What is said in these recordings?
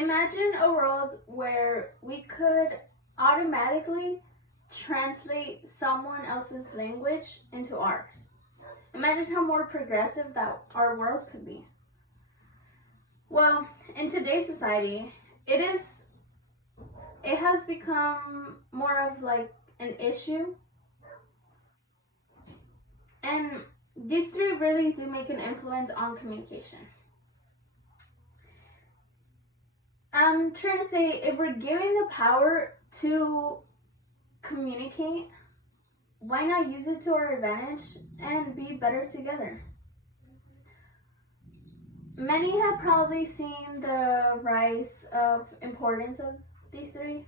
Imagine a world where we could automatically translate someone else's language into ours. Imagine how more progressive that our world could be. Well, in today's society, it has become more of like an issue. And these three really do make an influence on communication. I'm trying to say, if we're given the power to communicate, why not use it to our advantage and be better together? Many have probably seen the rise of importance of these three.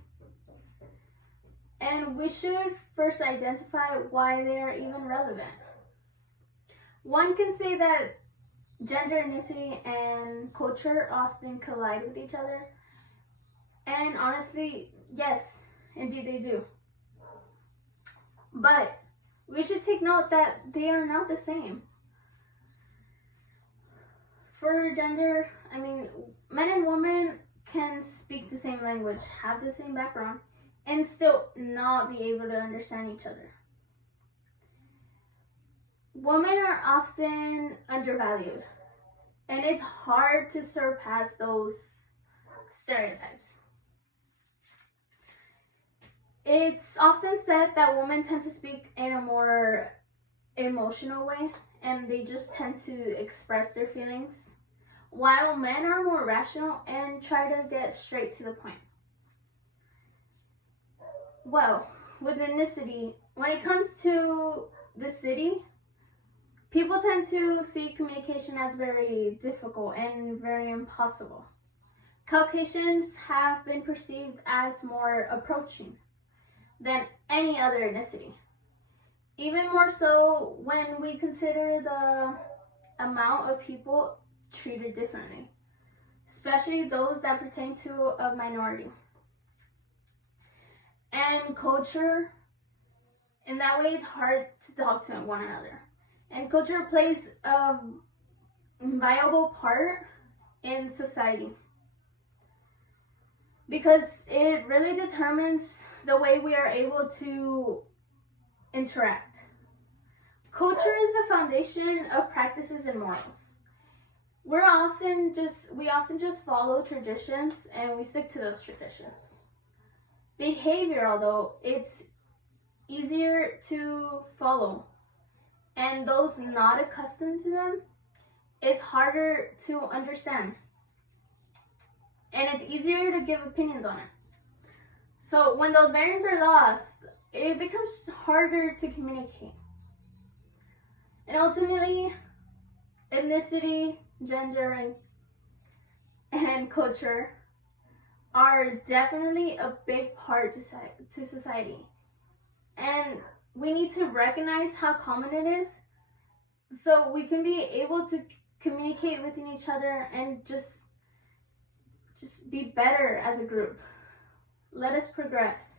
And we should first identify why they are even relevant. One can say that gender, ethnicity, and culture often collide with each other. And honestly, yes, indeed they do. But we should take note that they are not the same. For gender, men and women can speak the same language, have the same background, and still not be able to understand each other. Women are often undervalued, and it's hard to surpass those stereotypes. It's often said that women tend to speak in a more emotional way, and they just tend to express their feelings, while men are more rational and try to get straight to the point. Well, with ethnicity, when it comes to the city, people tend to see communication as very difficult and very impossible. Caucasians have been perceived as more approaching than any other ethnicity. Even more so when we consider the amount of people treated differently, especially those that pertain to a minority. And culture, in that way, it's hard to talk to one another. And culture plays a viable part in society because it really determines the way we are able to interact. Culture is the foundation of practices and morals. We often just follow traditions and we stick to those traditions. Behavior, although it's easier to follow, and those not accustomed to them, it's harder to understand. And it's easier to give opinions on it. So when those variants are lost, it becomes harder to communicate. And ultimately, ethnicity, gender, and culture are definitely a big part to society. And we need to recognize how common it is so we can be able to communicate with each other and just be better as a group. Let us progress.